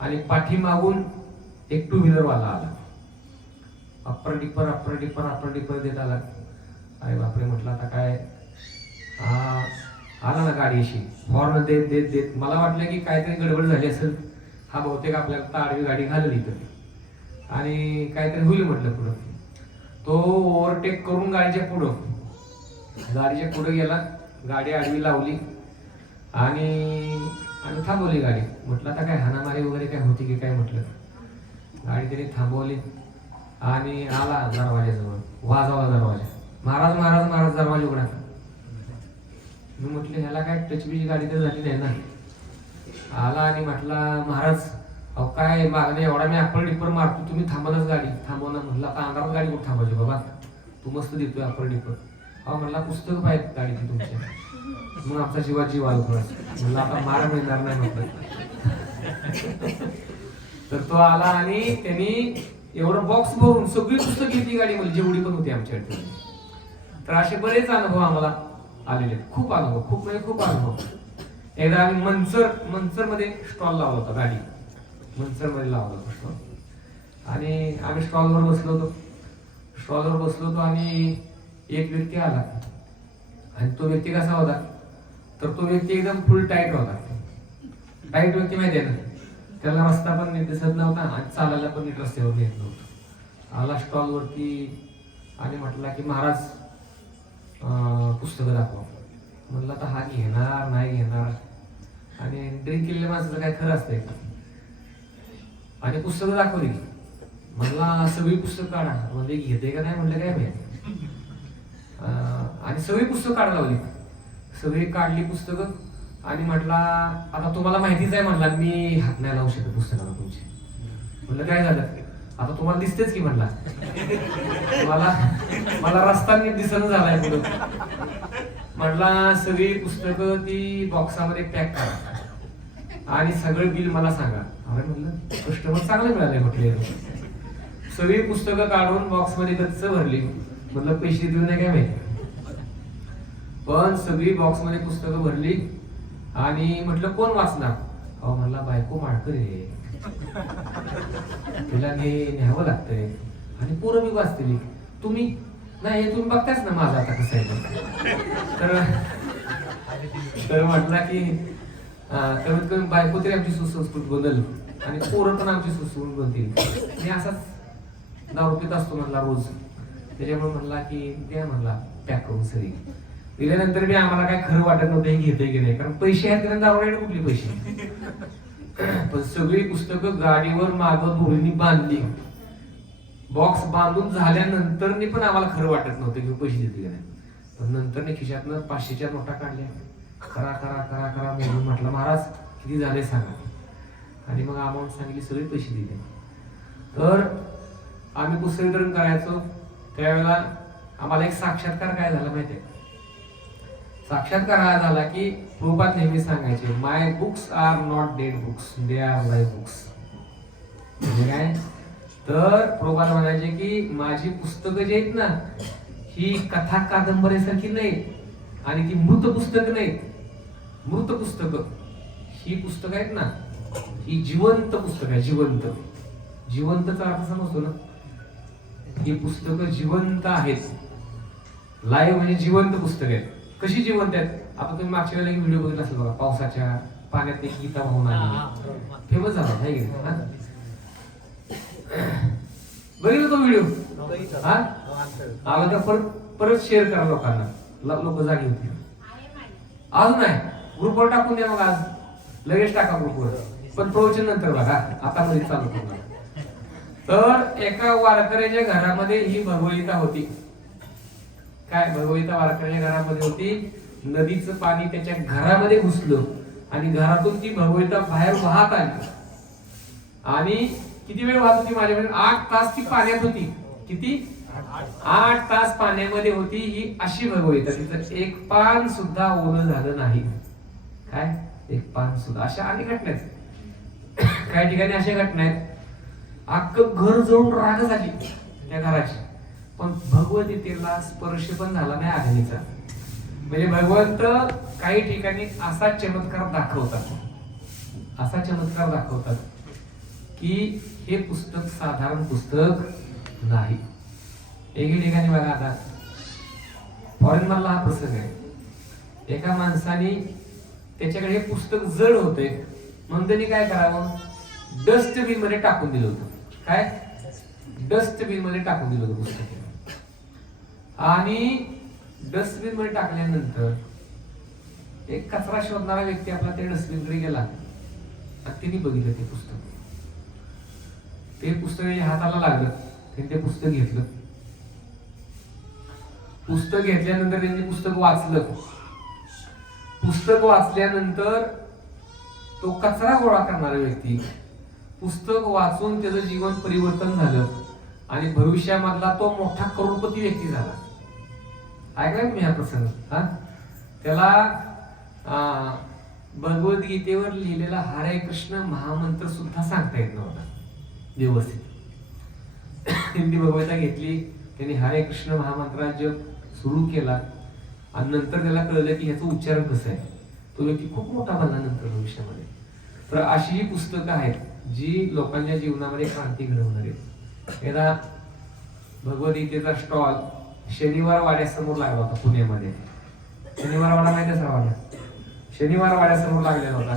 आणि पाठीमागून एक 2 व्हीलर वाला आला. अप्पर डिपर देत आला. अरे बापरे म्हटलं आता काय. आला ना गाडी अशी हॉर्न देत मला वाटलं की काहीतरी गडबड झाली असेल. हा बहुतेक आपल्याला आडवी गाडी घालली इथं आणि काहीतरी होईल म्हटलं पुढं. तो ओव्हरटेक करून गाडीच्या पुढं गेला. गाडी आडवी लावली आणि थांबवली गाडी. म्हटलं आता काय हाणामारी वगैरे काय होती की काय म्हटलं. गाडी त्याने थांबवली आणि आला दरवाजाजवळ, वाजवला दरवाजा. महाराज दरवाजा उघडा. मी म्हटलं ह्याला काय टचबीची गाडी तर झाली नाही ना. आला आणि म्हटला महाराज अहो काय मागणे एवढा मी अप्पर डिपर मारतो, तुम्ही थांबवलंच गाडी. थांबवणार म्हटलं आता अंधारात गाडी कुठं थांबायची बाबा, तू मस्त देतोय अप्पर डिपर. अहो म्हटला पुस्तक पाहिजे गाडीची तुमच्या. मग आमचा जीवात जीव आला थोडा, म्हणलं आता मार मिळणार नाही म्हटलं. तर तो आला आणि त्यांनी एवढं बॉक्स भरून सगळी पुस्तकं घेतली गाडीमध्ये जेवढी पण होती आमच्याकडे. तर असे बरेच अनुभव आम्हाला आलेले आहेत. खूप अनुभव, खूप म्हणजे खूप अनुभव. एकदा आम्ही मंचर मध्ये स्टॉल लावला होता, गाडी मंचर मध्ये लावला होता स्टॉल. आणि आम्ही स्टॉलवर बसलो होतो आणि एक व्यक्ती आला. आणि तो व्यक्ती कसा होता, तर तो व्यक्ती एकदम फुल टाईट होता. टाईट व्यक्ती माहिती आहे ना, त्याला रस्ता पण नीट दिसत नव्हता आणि चालायला पण नीट रस्त्यावर येत नव्हतं. आला स्टॉल वरती आणि म्हटला की महाराज पुस्तकं दाखवा. म्हणलं आता हा घेणार नाही घेणार, आणि ड्रिंक केलेल्या माणसाचं काय खरं असतंय का. आणि पुस्तकं दाखवली. म्हणला सगळी पुस्तकं काढा. म्हणजे घेते का नाही म्हणलं काय माहिती. आणि सगळी पुस्तकं काढायला लावली. सगळी काढली पुस्तकं आणि म्हटला आता तुम्हाला माहितीच आहे म्हणला मी हात नाही लावू शकत पुस्तकाला तुमची. म्हणलं काय झालं, आता तुम्हाला दिसतेच की म्हणला. मला रस्ता नीट दिसणं झालाय पुढं. म्हटला सगळी पुस्तकं ती बॉक्सामध्ये पॅक करा आणि सगळं बिल मला सांगा. अरे म्हणलं कस्टमर चांगले मिळाले म्हटले. सगळी पुस्तकं काढून बॉक्स मध्ये गच्च भरली. म्हटलं पैसे देऊ नाही काय माहिती, पण सगळी बॉक्स मध्ये पुस्तकं भरली. आणि म्हटलं कोण वाचणार. अहो म्हणला बायको माळकरी आहे, तिला न्यावं लागतंय. आणि पोरं मी वाचतेली. तुम्ही नाही, तुम्ही बघताच ना माझा आता कसं आहे. तर म्हटला की कमीत कमी बायको तरी आमची सुसंस्कृत बनल आणि पोरं पण आमची सुसंस्कृत बनतील. मी असाच दारू पित असतो म्हटला रोज. त्याच्यामुळे म्हणला की द्या म्हणला पॅक करून सगळी. दिल्यानंतर मी आम्हाला काय खरं वाटत नव्हतं हे घेते की नाही, कारण पैसे आहेत कारण दारू कुठले पैसे. पण सगळी पुस्तकं गाडीवर मागं दोरींनी बांधली. बॉक्स बांधून झाल्यानंतर पण आम्हाला खरं वाटत नव्हतं की पैसे देते की नाही. पण नंतर खिशातनं 500च्या नोटा काढल्या. करा करा करा करा म्हणून म्हटलं महाराज किती झाले सांगा. आणि मग अमाऊंट सांगितली, सगळे पैसे दिले. तर आम्ही पुस्तक वितरण करायचो त्यावेळेला आम्हाला एक साक्षात्कार काय झाला माहितीये. साक्षात्कार हा झाला की प्रभुपाद नेहमी सांगायचे my books are not dead books, they are live books. म्हणजे काय, तर प्रभुपाद म्हणायचे की माझी पुस्तकं जी आहेत ना ही कथा कादंबरीसारखी नाहीत आणि ती मृत पुस्तकं नाहीत. मृत पुस्तकं ही पुस्तकं आहेत ना, ही जिवंत पुस्तक आहे. जिवंतचा अर्थ समजतो ना, ही पुस्तकं जिवंत आहेत. लाईव्ह म्हणजे जिवंत पुस्तक आहेत. कशी जिवंत आहेत, आता तुम्ही मागच्या वेळेला एक व्हिडिओ बघितला असेल बघा, पावसाच्या पाण्यात एक गीता वाहून आली, फेमस झाला आहे की नाही. बघितलं तो व्हिडिओ हा आला का परत शेअर करा लोकांना, लोक जागी होती. अजून नाही ग्रुपवर टाकून द्या, मग आज लगेच टाका ग्रुपवर, पण प्रवचन नंतर बघा, आता मध्ये चालू करू. तर एका वारकऱ्याच्या घरामध्ये ही भगवद्गीता होती. काय भगवद्गीता वारकऱ्याच्या घरामध्ये होती. नदीचं पाणी त्याच्या घरामध्ये घुसलं आणि घरातून ती भगवद्गीता बाहेर वाहत आली. आणि किती वेळ वाहत होती माझ्याकडे, 8 तास ती पाण्यात होती. किती, 8 तास पाण्यामध्ये होती ही अशी भगवद्गीता. तिचं एक पान सुद्धा ओलं झालं नाही. काय, एक पान सुद्धा. अशा अनेक घटना आहेत. काही ठिकाणी अशा घटना आहेत अख्खं घर जळून राग झाली त्या घराची, पण भगवद्गीतेला स्पर्श पण झाला नाही अग्नीचा. म्हणजे भगवंत काही ठिकाणी असा चमत्कार दाखवतात की हे पुस्तक साधारण पुस्तक नाही. एके ठिकाणी बघा, आता फॉरेन मधला हा प्रसंग आहे. एका माणसाने त्याच्याकडे हे पुस्तक जड होते म्हणून त्यांनी काय करावं, डस्टबिन मध्ये टाकून दिलं होतं. काय, डस्टबिन मध्ये टाकून दिलं होतं पुस्तक. आणि डस्टबिन मध्ये टाकल्यानंतर एक कचरा शोधणारा व्यक्ती आपला त्या डस्टबिन कडे गेला आणि त्यांनी बघितलं ते पुस्तक. ते पुस्तक हाताला लागलं, त्यांनी ते पुस्तक घेतलं. पुस्तक घेतल्यानंतर त्यांनी पुस्तक वाचलं. पुस्तक वाचल्यानंतर तो कचरा गोळा करणारा व्यक्ती पुस्तक वाचून त्याचं जीवन परिवर्तन झालं आणि भविष्यामधला तो मोठा करोडपती व्यक्ती झाला. ऐकलाय तुम्ही हा प्रसंग? हा, त्याला भगवद्गीतेवर लिहिलेला हरे कृष्ण महामंत्र सुद्धा सांगता येत नव्हता व्यवस्थित. हिंदी भगवद्गीता घेतली, त्यांनी हरे कृष्ण महामंत्र जप सुरू केला आणि नंतर त्याला कळलं की ह्याचं उच्चारण कसं आहे. तो व्यक्ती खूप मोठा बनला नंतर भविष्यामध्ये. तर अशी ही पुस्तकं आहेत जी लोकांच्या जीवनामध्ये क्रांती घडवणार आहेत. एकदा भगवद्गीतेचा स्टॉल शनिवार वाड्यासमोर लागला होता पुण्यामध्ये. शनिवार वाडा माहिती आहे सर्वांना? शनिवार वाड्यासमोर लागलेला होता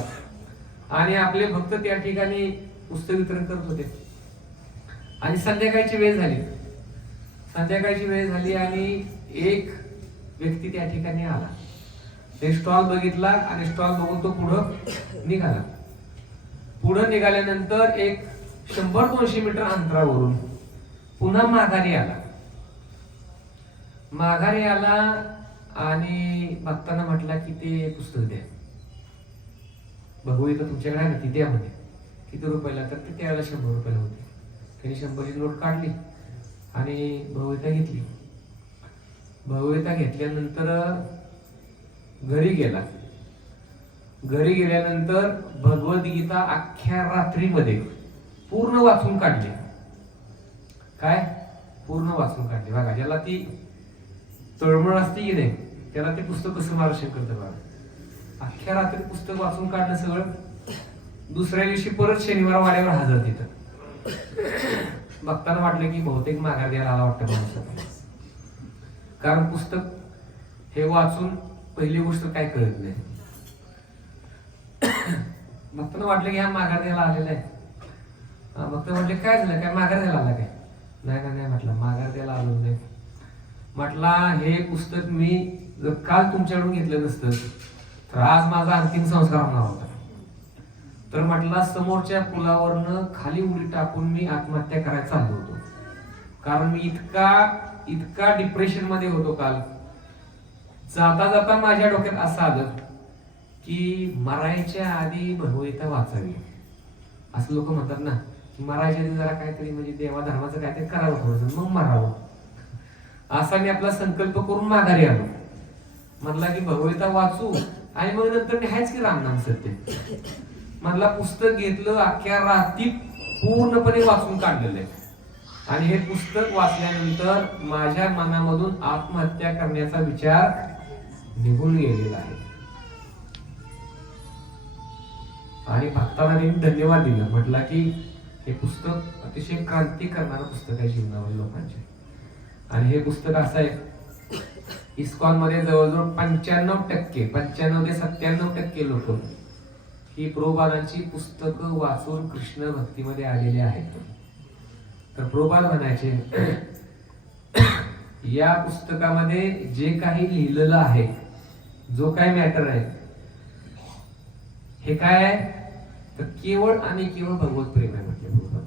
आणि आपले भक्त त्या ठिकाणी पुस्तक वितरण करत होते. आणि संध्याकाळची वेळ झाली आणि एक व्यक्ती त्या ठिकाणी आला. ते स्टॉल बघितला आणि स्टॉल बघून तो पुढं निघाला. पुढं निघाल्यानंतर एक 100-200 मीटर अंतरावरून पुन्हा माघारी आला आणि भक्तांना म्हटला की ते पुस्तक द्या, भगवद्गीता तुमच्याकडे आहे ना, ती द्या म्हणे. किती रुपयाला? तर ते त्यावेळेला 100 रुपयाला होते. त्यांनी 100ची नोट काढली आणि भगवद्गीता घेतली. भगवद्गीता घेतल्यानंतर घरी गेल्यानंतर भगवद्गीता अख्ख्या रात्रीमध्ये पूर्ण वाचून काढली. पूर्ण वाचून काढली. बघा, ज्याला ती तळमळ असते की नाही त्याला ते पुस्तक कसं मार्गदर्शन करतं बघा. अख्ख्या रात्री पुस्तक वाचून काढणं सगळं. दुसऱ्या दिवशी परत शनिवार वाड्यावर हजर तिथं. भक्तांना वाटलं की बहुतेक माघार द्यायला आला वाटतं माणसाला, कारण पुस्तक हे वाचून पहिली गोष्ट काय कळत नाही. भक्तांना वाटलं की हा माघार द्यायला आलेला आहे. भक्त म्हटले काय झालं, काय माघार द्यायला आला काय? नाही म्हटलं, माघार द्यायला आलो नाही. म्हटला हे पुस्तक मी जर काल तुमच्याकडून घेतलं नसतं तर आज माझा अंतिम संस्कार होणार होता. तर म्हटला समोरच्या पुलावरनं खाली उडी टाकून मी आत्महत्या करायला चाललो होतो, कारण मी इतका डिप्रेशन मध्ये होतो. काल जाता माझ्या डोक्यात असं आलं की मरायच्या आधी भगवद्गीता वाचावी. असं लोक म्हणतात ना की मरायच्या आधी जरा काहीतरी म्हणजे देवा धर्माचं काहीतरी करावं थोडंसं मग मरावं. असा मी आपला संकल्प करून माघारी आलो. म्हटला की भगवद्गीता वाचू आणि मग नंतर हायच की रामनाम सत्य. म्हटला पुस्तक घेतलं, अख्ख्या रात्री पूर्णपणे वाचून काढलेलं आहे. आणि हे पुस्तक वाचल्यानंतर माझ्या मनामधून आत्महत्या करण्याचा विचार निघून गेलेला आहे. आणि भक्तांना मी धन्यवाद दिला. म्हटला की हे पुस्तक अतिशय क्रांती करणारं पुस्तक आहे जीवनावर लोकांचे. आणि हे पुस्तक असं आहे, इस्कॉन मध्ये जवळजवळ 95% ते 97% लोक ही प्रभुपादांची पुस्तकं वाचून कृष्ण भक्तीमध्ये आलेले आहेत. तर प्रभुपाद म्हणायचे या पुस्तकामध्ये जे काही लिहिलेलं आहे, जो काही मॅटर आहे, हे काय आहे तर केवळ आणि केवळ भगवत प्रेम आहे. म्हटले प्रभुपाद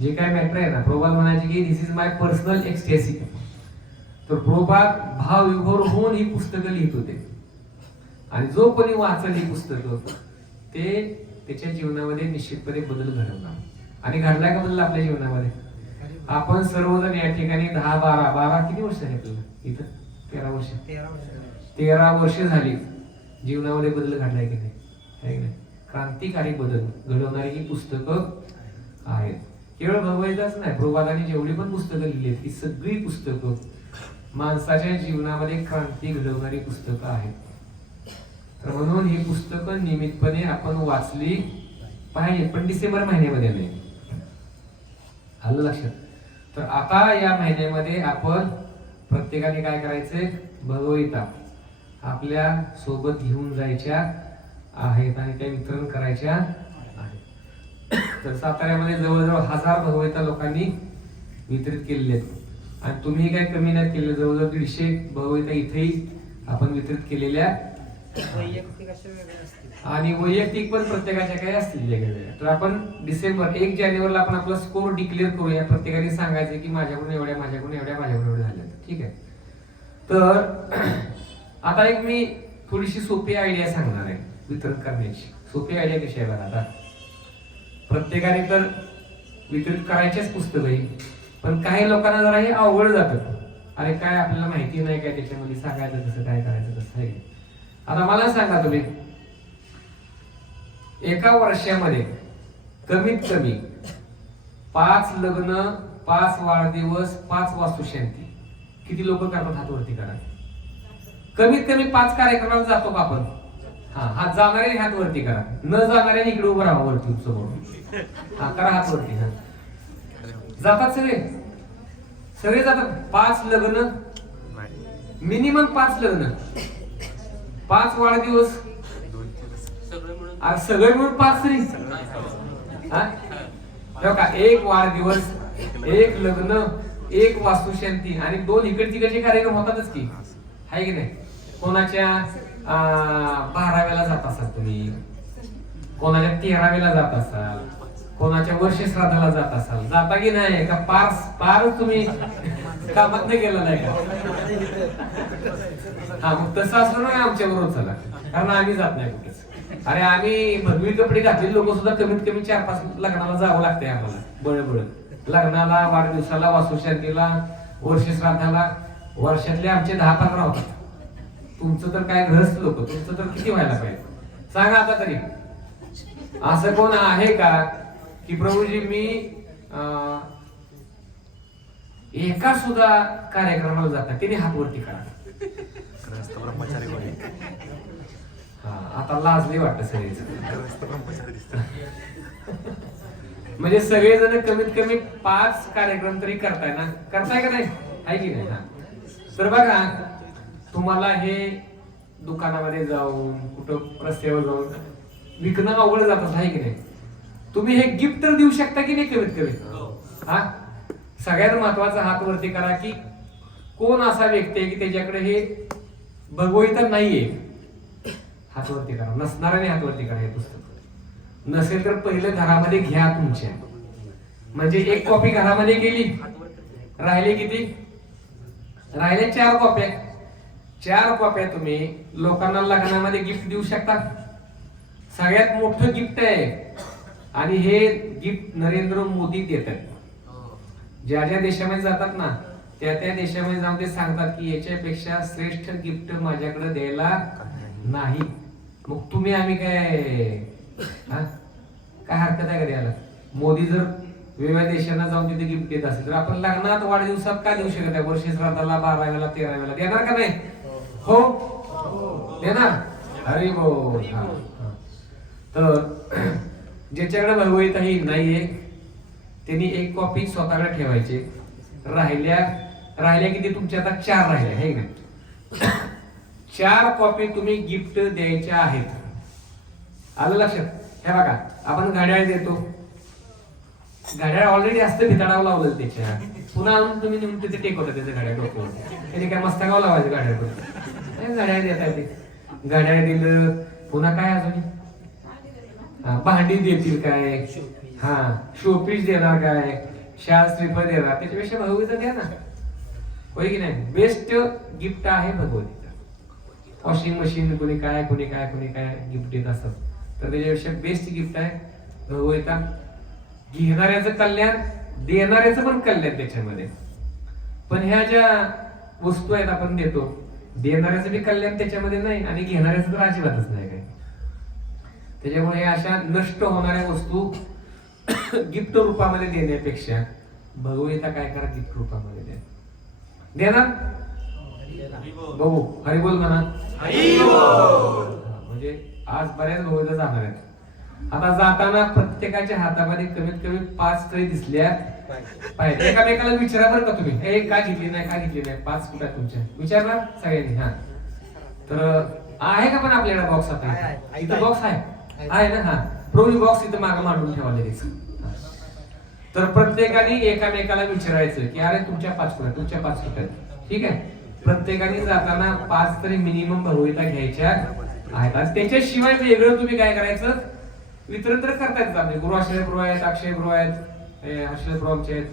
जे काय मॅटर आहे ना, प्रभुपाद म्हणायचे की दिस इज माय पर्सनल एक्सटेसी. तर प्रभुपाद भावविभोर होऊन ही पुस्तकं लिहित होते. आणि जो कोणी वाचल ही पुस्तकं ते त्याच्या जीवनामध्ये निश्चितपणे बदल घडवणार. आणि घडलाय का बदल आपल्या जीवनामध्ये? आपण सर्वजण या ठिकाणी 10-12 किती वर्ष झाली आपल्याला इथं? 13 वर्ष झाली. जीवनामध्ये बदल घडलाय की नाही? क्रांतिकारी बदल घडवणारी ही पुस्तकं आहेत. केवळ भगवद्गीताच नाही, प्रभुपादांनी जेवढी पण पुस्तकं लिहिली ती सगळी पुस्तकं माणसाच्या जीवनामध्ये क्रांती घडवणारी पुस्तकं आहेत. तर म्हणून ही पुस्तकं नियमितपणे आपण वाचली पाहिजे, पण डिसेंबर महिन्यामध्ये नाही. आलं लक्षात? तर आता या महिन्यामध्ये आपण प्रत्येकाने काय करायचंय, भगवद्गीता आपल्या सोबत घेऊन जायच्या आहेत आणि त्या वितरण करायच्या आहेत. तर साताऱ्यामध्ये जवळजवळ 1000 भगवद्गीता लोकांनी वितरित केलेले आहेत. आणि तुम्ही काही कमी नाही केले, जवळजवळ 150 भगवद्गीता इथेही आपण वितरित केलेल्या. आणि वैयक्तिक पण प्रत्येकाच्या काही असतील वेगवेगळ्या. तर आपण डिसेंबर 1 जानेवारीला आपण आपला स्कोर डिक्लेअर करूया. प्रत्येकाने सांगायचं की माझ्याकडून एवढ्या झाल्या. ठीक आहे? तर आता एक मी थोडीशी सोपी आयडिया सांगणार आहे वितरण करण्याची. सोपी आयडिया कशी आहे बघा. आता प्रत्येकाने तर वितरित करायचेच पुस्तक आहे, पण काही लोकांना जरा हे अवघड जातं. अरे काय आपल्याला माहिती नाही काय त्याच्यामध्ये सांगायचं कसं काय करायचं कसं आहे. आता मला सांगा तुम्ही एका वर्षामध्ये कमीत कमी 5 लग्न, 5 वाढदिवस, 5 वास्तुशांती किती लोक करतात? हात वरती करा. कमीत कमी 5 कार्यक्रमाला जातो का आपण? हात जाणारे हात वरती करा, न जाणारे इकडे उभं राहा वरती समोर. करा हात वरती. जातात सगळे जातात. 5 लग्न मिनिमम, 5 लग्न, 5 वाढदिवस, सगळे मिळून 5 तरी. का 1 वाढदिवस, 1 लग्न, 1 वास्तुशांती आणि 2 इकडे तिकडचे कार्यक्रम होतातच की, आहे की नाही? कोणाच्या 12व्याला जात असाल तुम्ही, कोणाच्या 13व्याला जात असाल, कोणाच्या वर्षश्राद्धाला जात असाल, जाता की नाही? का पार तुम्ही कामात नाही गेलं नाही का? मग तसं असलं ना आमच्या बरोबर चला, कारण आम्ही जात नाही कुठेच. अरे आम्ही भगवी कपडे घातलेले लोक सुद्धा कमीत कमी 4-5 लग्नाला जावं लागतंय आम्हाला. बळ लग्नाला, वाढदिवसाला, वास्तुशांतीला, वर्षश्राद्धाला वर्षातले आमचे 10-15 होतात. तुमचं तर काय गृहस्थ लोक, तुमचं तर किती व्हायला पाहिजे सांगा आता तरी. असं कोण आहे का की प्रभूजी मी एका सुद्धा कार्यक्रमाला जातात त्याने हात वरती करा? आता लाजली वाटत सगळेच. म्हणजे सगळेजण कमीत कमी 5 कार्यक्रम तरी करताय ना? करताय का नाही? आहे की नाही? तर बघा तुम्हाला हे दुकानामध्ये जाऊन कुठं रस्त्यावर जाऊन विकणं अवघड जातात, आहे की नाही? तुम्ही हे गिफ्ट तर देऊ शकता की नाही कमीत कमी? सगळ्यात महत्वाचा हात वरती करा की कोण असा व्यक्ती आहे की त्याच्याकडे हे भगवैता नाहीये. हात वरती करा. नसणाऱ्याने हात वरती करा हे पुस्तक. नसेल तर पहिले घरामध्ये घ्या तुमच्या. म्हणजे 1 कॉपी घरामध्ये गेली, राहिले किती? राहिले 4 कॉप्या. 4 कॉप्या तुम्ही लोकांना लग्नामध्ये गिफ्ट देऊ शकता. सगळ्यात मोठं गिफ्ट आहे आणि हे गिफ्ट नरेंद्र मोदी देतात. ज्या ज्या देशामध्ये जातात ना त्या त्या देशामध्ये जाऊन ते सांगतात की याच्यापेक्षा श्रेष्ठ गिफ्ट माझ्याकडे द्यायला नाही. मग तुम्ही आम्ही काय हरकत आहे का द्यायला? मोदी जर वेगवेगळ्या देशांना जाऊन तिथे गिफ्ट देत असेल तर आपण लग्नात, वाढदिवसात का देऊ शकत आहे? वर्षश्राद्धाला, 12व्याला, 13व्याला देणार का नाही? हो देणार. अरे हो. तर ज्याच्याकडे भगवैताही नाहीये त्यांनी 1 कॉपी स्वतःकडे ठेवायचे. राहिल्या किती तुमच्या? आता 4 राहिल्या, हे ना? 4 कॉपी तुम्ही गिफ्ट द्यायच्या आहेत. आलं लक्षात? हे बघा आपण घड्याळ देतो. घड्याळ ऑलरेडी असतं भिताडावं लावलं त्याच्या, पुन्हा आणून तुम्ही नेऊन तिथे टेकवता त्याचं घड्याळ डोक्यावर. त्याने काय मस्तकावं लावायचं घड्याळ? घड्याळ देता ते. घड्याळ दिलं पुन्हा काय अजून? भांडी देतील काय? शोपीस देणार काय? शाल श्रीफळ देणार? त्याच्यापेक्षा भगवतीचा द्या ना, होय की नाही? बेस्ट गिफ्ट आहे भगवतीचा. वॉशिंग मशीन कोणी काय गिफ्ट देत असतात, तर त्याच्यापेक्षा बेस्ट गिफ्ट आहे भगवतीचा. घेणाऱ्याचं कल्याण, देणाऱ्याचं पण कल्याण त्याच्यामध्ये. पण ह्या ज्या वस्तू आहेत आपण देतो, देणाऱ्याचं बी कल्याण त्याच्यामध्ये नाही आणि घेणाऱ्याचं तर अजिबातच नाही काय. त्याच्यामुळे अशा नष्ट होणाऱ्या वस्तू गिफ्ट रूपामध्ये देण्यापेक्षा भगवतीचा काय करा, गिफ्ट रूपामध्ये द्या. देणार बघू हरिबोल म्हणा. म्हणजे आज बऱ्याच भगवतीला जाणार आहेत. आता जाताना प्रत्येकाच्या हातामध्ये कमीत कमी 5 ट्रे दिसल्या पाहिजे. एकामेकाला विचारा बरं का तुम्ही, हे का घेतली नाही, का घेतली नाही, 5 कुठे तुमच्या? विचारला सगळ्यांनी. तर आहे का पण आपल्याला बॉक्स? आता इथं बॉक्स आहे ना? प्रोवी बॉक्स इथं मागं मांडून ठेवा लगेच. तर प्रत्येकाने एकामेकाला विचारायचं की अरे तुमच्या 5 कुठे, तुमच्या 5 कुठे? ठीक आहे. प्रत्येकाने जाताना 5 तरी मिनिमम भगवतीला घ्यायच्या आहेत. आणि त्याच्याशिवाय वेगळं तुम्ही काय करायचं, वितरण तर करतायच. आपले गुरुआश्रय गृह आहेत, अक्षय गृह आहेत, आश्रय गृह आमचे आहेत.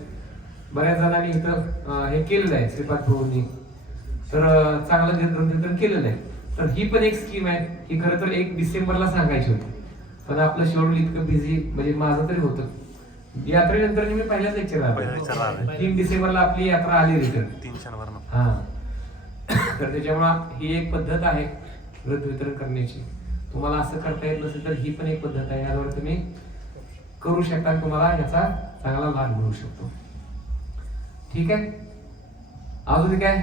बऱ्याच जणांनी इथं हे केलेलं आहे श्रीपाद प्रभूंनी, तर चांगलं वितरण केलेलं आहे. तर ही पण एक स्कीम आहे. ही खरं तर 1 डिसेंबरला सांगायची होती, पण आपलं शेड्यूल इतकं बिझी, म्हणजे माझं तरी होतं. यात्रेनंतर मी पहिल्याच लेक्चर आलो. 3 डिसेंबरला आपली यात्रा आली रिटर्न. हा तर त्याच्यामुळं ही एक पद्धत आहे व्रत वितरण करण्याची. तुम्हाला असं करता येत नसेल तर ही पण एक पद्धत आहे, याद्वारे तुम्ही करू शकता आणि तुम्हाला याचा चांगला लाभ मिळू शकतो. ठीक आहे, अजून काय?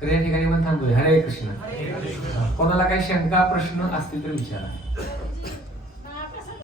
तर या ठिकाणी पण थांबूया. हरे कृष्ण. कोणाला काही शंका प्रश्न असतील तर विचारा.